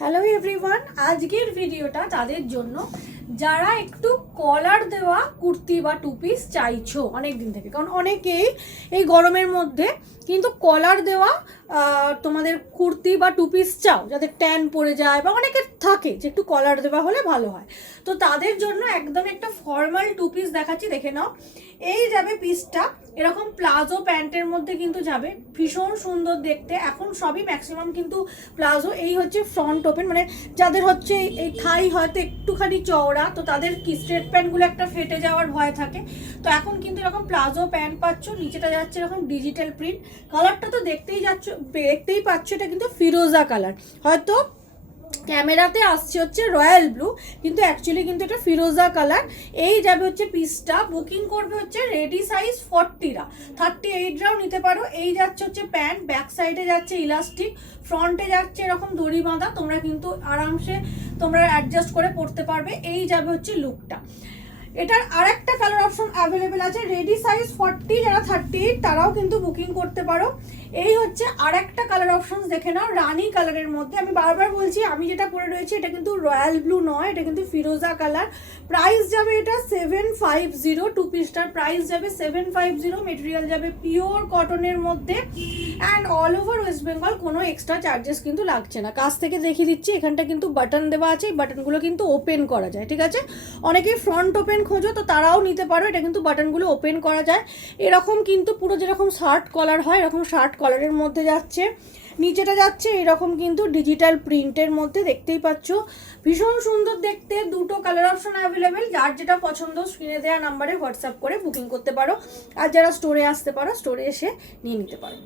Hello everyone, আজকের ভিডিওটা তাদের জন্য যারা একটু কলার দেওয়া কুর্তি বা টু পিস চাইছো অনেক দিন থেকে। কারণ অনেকেই এই গরমের মধ্যে কিন্তু কলার দেওয়া তোমাদের কুর্তি বা টু পিস চাও, যাদের ট্যান পড়ে যায় বা অনেকের থাকে যে একটু কলার দেওয়া হলে ভালো হয়। তো তাদের জন্য একদম একটা ফর্মাল টু পিস দেখাচ্ছি, দেখে নাও। এই যাবে পিসটা এরকম প্লাজো প্যান্টের মধ্যে কিন্তু যাবে, ভীষণ সুন্দর দেখতে। এখন সবই ম্যাক্সিমাম কিন্তু প্লাজো। এই হচ্ছে ফ্রন্ট ওপেন, মানে যাদের হচ্ছে এই থাই হয়তো একটুখানি চওড়া, তো তাদের কি স্ট্রেট প্যান্টগুলো একটা ফেটে যাওয়ার ভয় থাকে। তো এখন কিন্তু এরকম প্লাজো প্যান্ট পাচ্ছ, নিচেটা যাচ্ছে এরকম ডিজিটাল প্রিন্ট। কালারটা তো দেখতেই পাচ্ছ, এটা কিন্তু ফিরোজা কালার। হয়তো ক্যামেরাতে আসছে হচ্ছে রয়্যাল ব্লু, কিন্তু অ্যাকচুয়ালি কিন্তু এটা ফিরোজা কালার। এই যাবে হচ্ছে পিসটা, বুকিং করবে হচ্ছে রেডি সাইজ 40রা, 38রাও নিতে পারো। এই যাচ্ছে হচ্ছে প্যান্ট, ব্যাক সাইডে যাচ্ছে ইলাস্টিক, ফ্রন্টে যাচ্ছে এরকম দড়ি বাঁধা, তোমরা কিন্তু আরামসে তোমরা অ্যাডজাস্ট করে পরতে পারবে। এই যাবে হচ্ছে লুকটা। এটার আরেকটা কালার অপশন অ্যাভেলেবেল আছে, রেডি সাইজ 40, যারা 38 তারাও কিন্তু বুকিং করতে পারো। এই হচ্ছে আরেকটা কালার অপশন, দেখে নাও, রানী কালারের মধ্যে। আমি বারবার বলছি, আমি যেটা পরে রয়েছি এটা কিন্তু রয়্যাল ব্লু নয়, এটা কিন্তু ফিরোজা কালার। প্রাইস যাবে এটা 750, টু পিসটার প্রাইস যাবে 750। মেটেরিয়াল যাবে পিওর কটনের মধ্যে and all over West Bengal, কোনো এক্সট্রা চার্জেস কিন্তু লাগছে না। কাছ থেকে দেখিয়ে দিচ্ছি, এখানটা কিন্তু বাটন দেওয়া আছে, এই বাটনগুলো কিন্তু ওপেন করা যায়, ঠিক আছে। অনেকেই ফ্রন্ট ওপেন খোঁজো, তো তারাও নিতে পারো। এটা কিন্তু বাটনগুলো ওপেন করা যায়, এরকম কিন্তু পুরো যেরকম শার্ট কলার হয় এরকম শার্ট কলারের মধ্যে যাচ্ছে। নিচেটা যাচ্ছে এরকম কিন্তু ডিজিটাল প্রিন্টের মধ্যে, দেখতেই পাচ্ছ, ভীষণ সুন্দর দেখতে। দুটো কালার অপশন অ্যাভেলেবেল, যার যেটা পছন্দ স্ক্রিনে দেওয়া নাম্বারে হোয়াটসঅ্যাপ করে বুকিং করতে পারো। আর যারা স্টোরে আসতে পারো, স্টোরে এসে নিয়ে নিতে পারো।